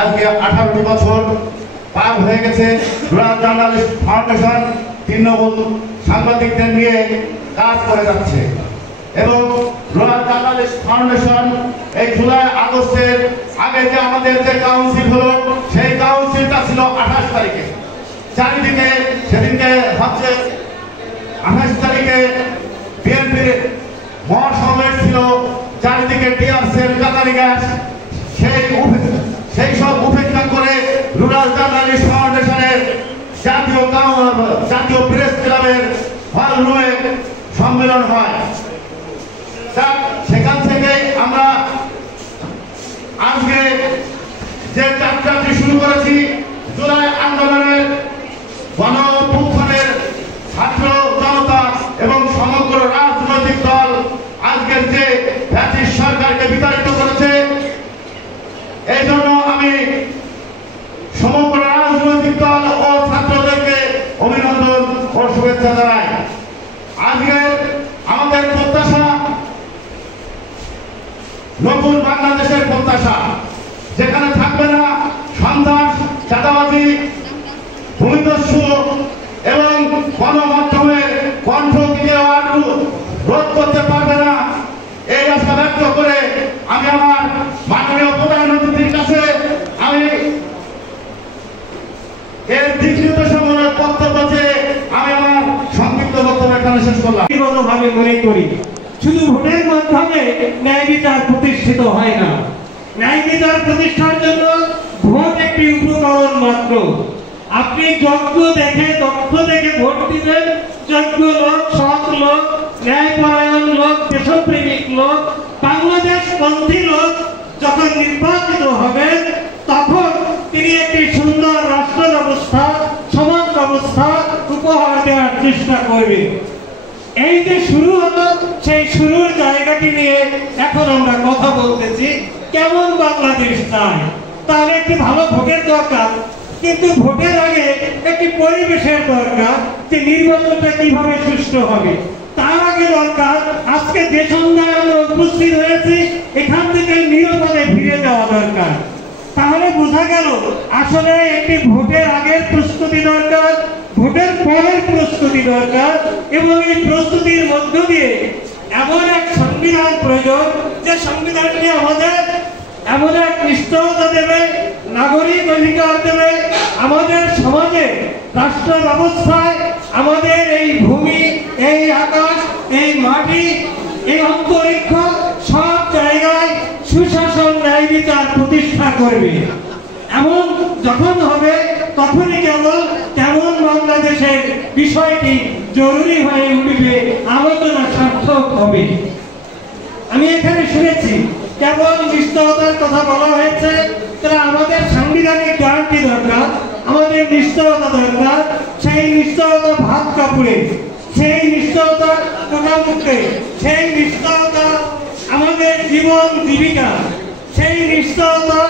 আজকে 18টি বছর পার হয়ে গেছে। রুরাল জার্নালিস্ট ফাউন্ডেশন তৃণমূল সাংবাদিকদের নিয়ে কাজ করে যাচ্ছে এবং রুরাল জার্নালিস্ট ফাউন্ডেশন এই জুলাই আগস্টের আগে যে আমাদের যে কাউন্সিল হলো সেই কাউন্সিলটা ছিল 28 তারিখে। চারিদিকে সেদিনকে হচ্ছে 28 তারিখে বিএনপির মহাসমাবেশ ছিল, চারিদিকে টিয়ার সেল, কাতারি গ্যাস। সেই সব উপেক্ষা করে রুরাল জার্নালিস্ট ফাউন্ডেশনের জাতীয় প্রেস ক্লাবের হল রুমে সম্মেলন হয়। সেখান থেকে আমরা আজকে যে যাত্রাটি শুরু করেছি, জুলাই আন্দোলনের গণঅভ্যুত্থানের ছাত্র জনতা এবং সমগ্র রাজনৈতিক দল আজকের যে ফ্যাসিস্ট সরকারকে বিতাড়িত করেছে, এই জন্য আমি সমগ্র রাজনৈতিক দল ও ছাত্রদেরকে অভিনন্দন ও শুভেচ্ছা জানাই। আজকে আমাদের প্রত্যাশা নতুন বাংলাদেশের প্রত্যাশা, যেখানে থাকবে না সন্ত্রাস, চাঁদাবাজি, ভূমিদস্যু এবং গণমাধ্যমের কণ্ঠকে রোধ করতে পারবে না। এই আশা ব্যক্ত করে আমি আমার মাননীয় প্রধানমন্ত্রীর কাছে আমি এর দিক নির্দেশনামূলক বক্তব্য চেয়ে আমি আমার সংক্ষিপ্ত বক্তব্য এখানে শেষ করলাম। ব্যক্তিগতভাবে মনে করি শুধু ভোটের মাধ্যমে ন্যায় বিচার প্রতিষ্ঠিত হয় না। ন্যায় বিচার প্রতিষ্ঠার জন্য ভোট একটি উপকরণ মাত্র। আপনি যোগ্য দেখে, দক্ষ দেখে ভোট দিবেন। যোগ্য লোক, সৎ লোক, ন্যায়পরায়ণ লোক, দেশপ্রেমিক লোক, বাংলাদেশ পন্থী লোক যখন নির্বাচিত হবেন, তখন তিনি একটি সুন্দর রাষ্ট্র ব্যবস্থা, সমাজ ব্যবস্থা উপহার দেওয়ার চেষ্টা করবেন। এই যে শুরু হলো, সেই শুরুর জায়গাটি নিয়ে এখন আমরা কথা বলতেছি। কেমন বাংলাদেশ চাই? তাহলে একটি ভালো ভোটের দরকার, কিন্তু ভোটের আগে একটি পরিবেশের দরকার যে নির্বাচনটা কিভাবে সুষ্ঠু হবে। তার আগে দরকার, আজকে যে সন্ধ্যায় আমরা উপস্থিত হয়েছি এখান থেকে নিরাপদে ফিরে যাওয়া দরকার। তাহলে বোঝা গেল আসলে একটি ভোটের আগের প্রস্তুতি দরকার, ভোটের পরের প্রস্তুতি দরকার, এবং এই প্রস্তুতির মধ্য দিয়ে এমন এক সংবিধান প্রয়োজন যে সংবিধানটি আমাদের এমন এক নিশ্চয়তা দেবে, নাগরিক অধিকার দেবে, আমাদের সমাজে, রাষ্ট্র ব্যবস্থায়, আমাদের এই ভূমি, এই আকাশ, এই মাটি, এই অন্তরিক্ষ সব জায়গায় সুশাসন, ন্যায় বিচার প্রতিষ্ঠা করবে। এমন যখন হবে তখনই কেবল তেমন বাংলাদেশের বিষয়টি জরুরি হয়ে উঠবে, আলোচনা সার্থক হবে। আমি এখানে শুনেছি কেবল নিশ্চয়তার কথা বলা হয়েছে, তারা আমাদের সাংবিধানিক গ্যারান্টি দরকার, আমাদের নিশ্চয়তা দরকার। সেই নিশ্চয়তা ভাত কাপড়ে, সেই নিশ্চয়তা টোকামুক্তে, সেই নিশ্চয়তা আমাদের জীবন জীবিকা, সেই নিশ্চয়তা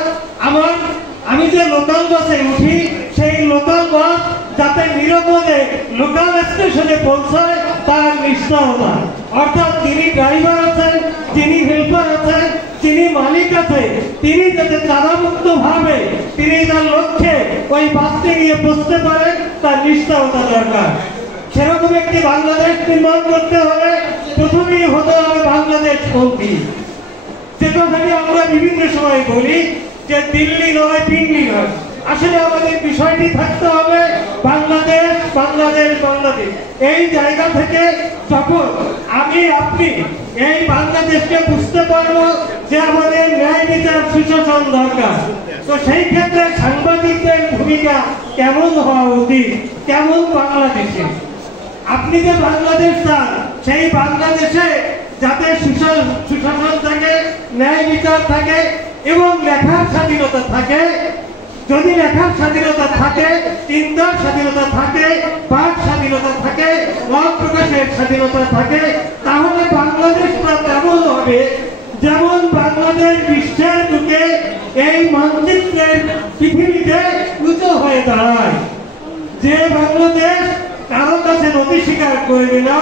আমি যে লোকাল বাসে উঠি, সেই লোকাল বাস যাতে নিরাপদে লোকাল স্টেশনে পৌঁছায় তার নিশ্চয়তা। অর্থাৎ যিনি ড্রাইভার আছেন, যিনি হেল্পার আছেন, যিনি মালিক আছে, তিনি যাতে চাঁদামুক্ত ভাবে তিনি তার লক্ষ্যে ওই বাসটি নিয়ে পৌঁছতে পারেন, তার নিশ্চয়তা দরকার। সেরকম একটি বাংলাদেশ নির্মাণ করতে হলে প্রথমেই হতে হবে বাংলাদেশ পন্থী। যে কথাটি আমরা বিভিন্ন সময় বলি যে দিল্লি নয়, দিল্লি নয়, আসলে আমাদের বিষয়টি থাকতে হবে বাংলাদেশ, বাংলাদেশ, বাংলাদেশ। এই জায়গা থেকে যখন আমি আপনি এই বাংলাদেশকে বুঝতে পারবো যে আমাদের ন্যায় বিচার সুশাসন দরকার, তো সেই ক্ষেত্রে সাংবাদিকদের ভূমিকা কেমন হওয়া উচিত, কেমন বাংলাদেশে আপনি যে বাংলাদেশ চান, সেই বাংলাদেশে যাতে সুশাসন থাকে, ন্যায় বিচার থাকে এবং লেখার স্বাধীনতা থাকে। যদি লেখার স্বাধীনতা থাকে, চিন্তার স্বাধীনতা থাকে, বাক স্বাধীনতা থাকে, মত প্রকাশের স্বাধীনতা থাকে, তাহলে বাংলাদেশটা তেমন হবে যেমন বাংলাদেশ বিশ্বের বুকে এই মানচিত্রের পৃথিবীতে উঁচু হয়ে দাঁড়ায়। যে বাংলাদেশ কারো কাছে নথি স্বীকার করবে না।